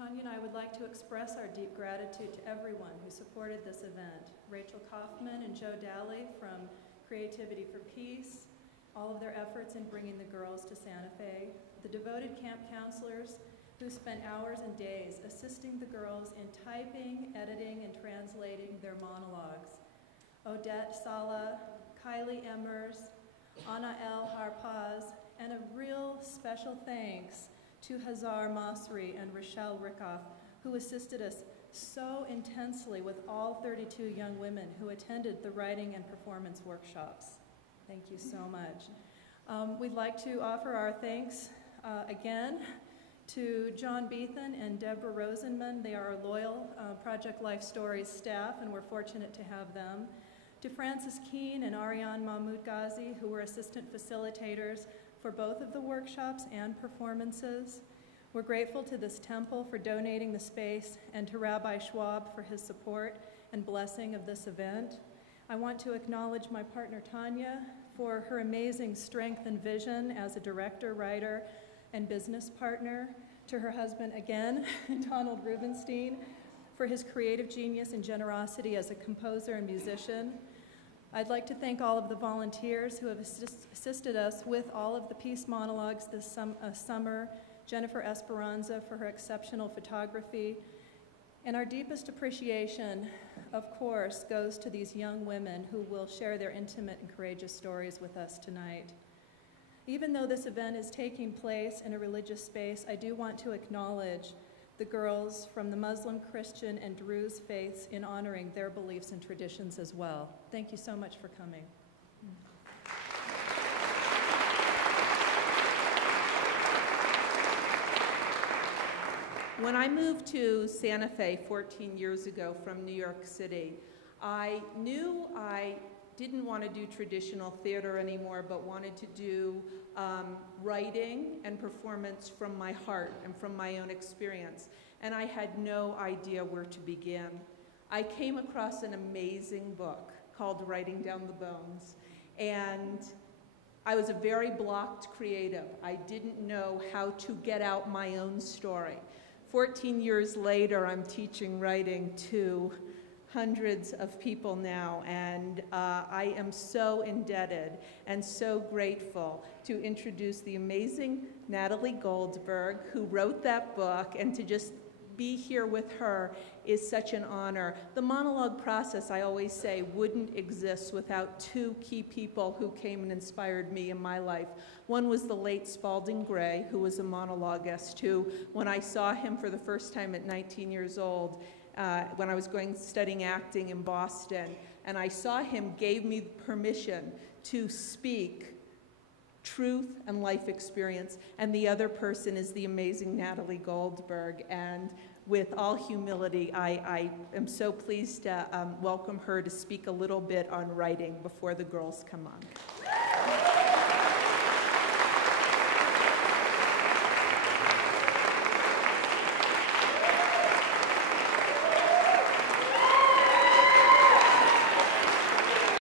Tanya and I would like to express our deep gratitude to everyone who supported this event. Rachel Kaufman and Joe Daly from Creativity for Peace, all of their efforts in bringing the girls to Santa Fe, the devoted camp counselors who spent hours and days assisting the girls in typing, editing, and translating their monologues. Odette Sala, Kylie Emmers, Anna L. Harpaz, and a real special thanks to Hazar Masri and Rochelle Rickoff, who assisted us so intensely with all 32 young women who attended the writing and performance workshops. Thank you so much. We'd like to offer our thanks again to John Beethan and Deborah Rosenman. They are our loyal Project Life Stories staff, and we're fortunate to have them. To Francis Keene and Ariane Mahmoud Ghazi, who were assistant facilitators for both of the workshops and performances. We're grateful to this temple for donating the space and to Rabbi Schwab for his support and blessing of this event. I want to acknowledge my partner Tanya for her amazing strength and vision as a director, writer, and business partner, to her husband again, Donald Rubenstein, for his creative genius and generosity as a composer and musician. I'd like to thank all of the volunteers who have assisted us with all of the peace monologues this summer, Jennifer Esperanza for her exceptional photography, and our deepest appreciation, of course, goes to these young women who will share their intimate and courageous stories with us tonight. Even though this event is taking place in a religious space, I do want to acknowledge the girls from the Muslim, Christian, and Druze faiths in honoring their beliefs and traditions as well. Thank you so much for coming. When I moved to Santa Fe 14 years ago from New York City, I knew I didn't want to do traditional theater anymore, but wanted to do writing and performance from my heart and from my own experience. And I had no idea where to begin. I came across an amazing book called Writing Down the Bones. And I was a very blocked creative. I didn't know how to get out my own story. 14 years later, I'm teaching writing to hundreds of people now, and I am so indebted and so grateful to introduce the amazing Natalie Goldberg, who wrote that book, and to just be here with her is such an honor. The monologue process, I always say, wouldn't exist without two key people who came and inspired me in my life. One was the late Spalding Gray, who was a monologuist, who, when I saw him for the first time at 19 years old, when I was studying acting in Boston, and I saw him, gave me permission to speak truth and life experience. And the other person is the amazing Natalie Goldberg. And with all humility, I am so pleased to welcome her to speak a little bit on writing before the girls come on.